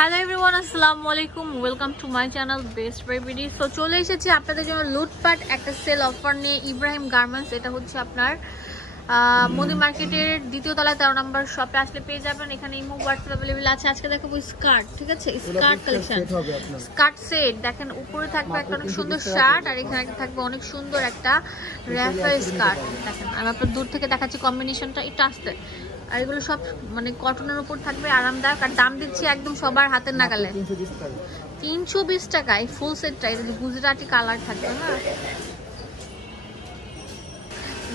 Hello everyone, আসসালামু আলাইকুম, welcome to my channel best baby. So চলে এসেছি আপনাদের জন্য লুটপাট একটা সেল অফার নিয়ে ইব্রাহিম গার্মেন্টস। এটা হচ্ছে আপনার মোদি মার্কেটের দ্বিতীয় তলায় 13 নম্বর শপে আসলে পেয়ে যাবেন। এখানে ইমো হোয়াটসঅ্যাপ অ্যাভেলেবল আছে। আজকে দেখাবো স্কার্ট, ঠিক আছে? Skirt collection, skirt set. দেখেন উপরে থাকবে একটা অনেক সুন্দর শার্ট, আর এখানে থাকবে অনেক সুন্দর একটা র্যাফেল স্কার্ট। দেখেন আমি আপনার দূর থেকে দেখাচ্ছি কম্বিনেশনটা, এটা আসতে। আর এগুলো সব মানে কটনের উপর থাকবে, আরামদায়ক। আর দাম দিচ্ছি একদম সবার হাতের নাগালে, 320 টাকায় ফুল সেটটা। এটা যে গুজরাটি কালার থাকবে, হ্যাঁ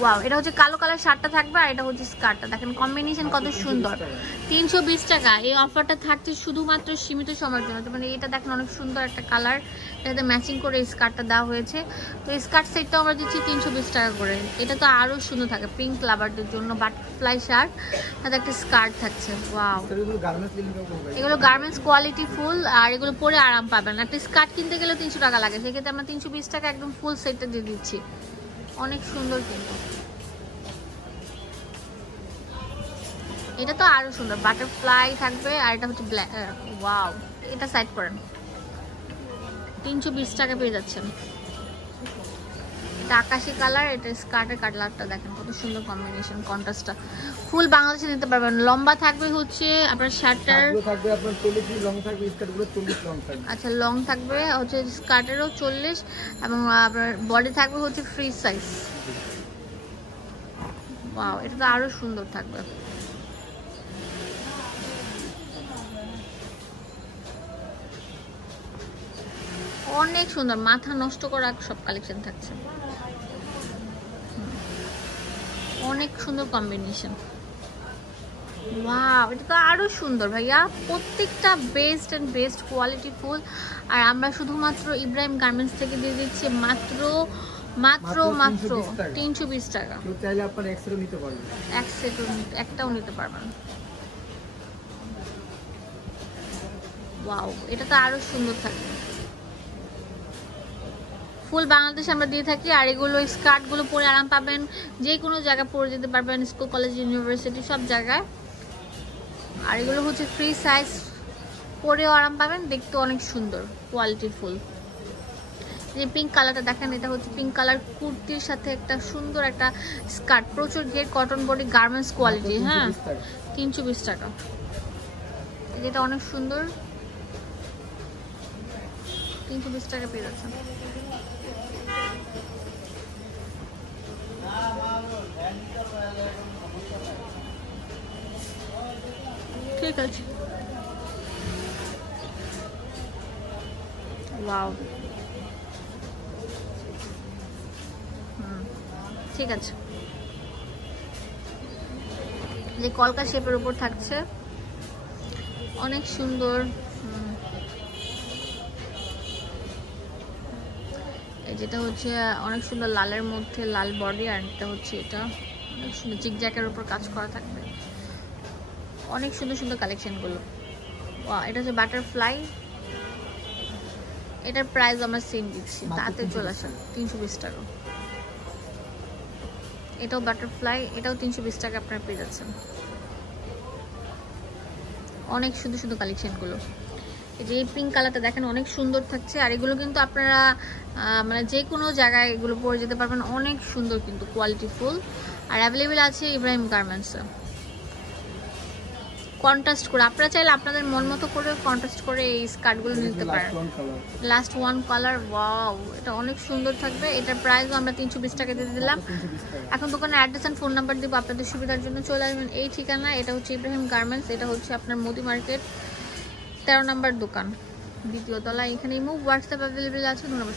ওয়াও, এটা হচ্ছে কালো কালার শার্টটা থাকবে, আর এটা হচ্ছে স্কার্টটা। দেখেন কম্বিনেশন কত সুন্দর। 320 টাকা। এই অফারটা থাকছে শুধুমাত্র সীমিত সময়ের জন্য। মানে এটা দেখেন অনেক সুন্দর একটা কালার, এটাতে ম্যাচিং করে এই স্কার্টটা দেওয়া হয়েছে। তো এই স্কার্ট সেটটাও আমরা দিচ্ছি 320 টাকা করে। এটা তো আরো সুন্দর থাকে পিঙ্ক লাভারদের জন্য। বাটারফ্লাই শার্ট, তাতে একটা স্কার্ট থাকছে। ওয়াও, এগুলো গার্মেন্টস কোয়ালিটি ফুল, আর এগুলো পরে আরাম পাবেন। একটা স্কার্ট কিনতে গেলে 300 টাকা লাগে, সেক্ষেত্রে আমরা 320 টাকা একদম ফুল সেটটা দিয়ে দিচ্ছি। অনেক সুন্দর কিন্তু এটা তো আরো সুন্দর, বাটারফ্লাই থাকবে, আর এটা হচ্ছে ব্ল্যাক। ওয়াও, এটা সাইড করেন, 320 টাকা পেয়ে যাচ্ছেন। এটা আকাশি কালার, এটা স্কার্টের কালারটা দেখেন কত সুন্দর কম্বিনেশন, কন্ট্রাস্টটা। ফুল বাংলাদেশে নিতে পারবেন। লম্বা থাকবে হচ্ছে আপনার শার্টটার, থাকবে আপনার 40, লং থাকবে স্কার্টগুলো 40 লং থাকবে। আচ্ছা লং থাকবে হচ্ছে স্কার্টেরও 40, এবং আপনার বডি থাকবে হচ্ছে ফ্রি সাইজ। ওয়াও, এটা তো আরো সুন্দর থাকবে। অনেক সুন্দর, মাথা নষ্ট করা সব কালেকশন থাকছে। অনেক সুন্দর কম্বিনেশন। ওয়াও, এটা তো আরো সুন্দর ভাইয়া। প্রত্যেকটা বেস্ট এন্ড বেস্ট কোয়ালিটি ফুল। আর আমরা শুধুমাত্র ইব্রাহিম গার্মেন্টস থেকে দিয়ে দিচ্ছি মাত্র মাত্র মাত্র 320 টাকা। চাইলে আপনারা এক সেটও নিতে পারবেন, এক সেট একটাও নিতে পারবেন। ওয়াও, এটা তো আরো সুন্দর থাকে। ফুল বাংলাদেশ আমরা দিয়ে থাকি। আর এগুলো স্কার্টগুলো পরে আরাম পাবেন, যে কোনো জায়গায় পরে যেতে পারবেন, স্কুল কলেজ ইউনিভার্সিটি সব জায়গায়। আর এগুলো হচ্ছে ফ্রি সাইজ, পরেও আরাম পাবেন, দেখতে অনেক সুন্দর কোয়ালিটি ফুল। যে পিঙ্ক কালারটা দেখেন, এটা হচ্ছে পিঙ্ক কালার কুর্তির সাথে একটা সুন্দর একটা স্কার্ট, প্রচুর grade cotton body garments quality. হ্যাঁ, 320 টাকা। এটা অনেক সুন্দর, 320 টাকা পেয়ে যাচ্ছে। ঠিক আছে, ওয়াও, ঠিক আছে। যে কলকা শেপের উপর থাকছে, অনেক সুন্দর। এই যেটা হচ্ছে অনেক সুন্দর লালের মধ্যে লাল বডি, আর এটা হচ্ছে এটা অনেক সুন্দর জিগজ্যাকের উপর কাজ করা থাকবে। অনেক সুন্দর সুন্দর কালেকশনগুলো। এটা হচ্ছে বাটারফ্লাই, এটার প্রাইস আমরা সেম দিচ্ছি, তাতে চলে আসে 320 টাকা। এটাও বাটারফ্লাই, এটাও 320 টাকা আপনারা পেয়ে যাচ্ছেন। অনেক সুন্দর সুন্দর কালেকশনগুলো। এই যে পিঙ্ক কালারটা দেখেন অনেক সুন্দর থাকছে। আর এগুলো কিন্তু আপনারা মানে যে কোনো জায়গায় এগুলো পরে যেতে পারবেন, অনেক সুন্দর কিন্তু কোয়ালিটি ফুল। আর অ্যাভেলেবেল আছে ইব্রাহিম গার্মেন্টসে। কন্ট্রাস্ট করে আপনারা চাইলে আপনাদের মন মতো করে কন্ট্রাস্ট করে এই স্কার্টগুলো নিতে পারেন। Last one colour. ওয়াও, এটা অনেক সুন্দর থাকবে। এটার প্রাইসও আমরা 320 টাকা দিয়ে দিলাম। এখন দোকানে অ্যাড্রেস এন্ড ফোন নাম্বার দিব, আপনাদের সুবিধার জন্য চলে আসবেন এই ঠিকানা। এটা হচ্ছে ইব্রাহিম গার্মেন্টস, এটা হচ্ছে আপনার মোদি মার্কেট 13 নম্বর দোকান, দ্বিতীয় তলা। এখানে ইমো হোয়াটসঅ্যাপ অ্যাভেলেবেল আছে। ধন্যবাদ।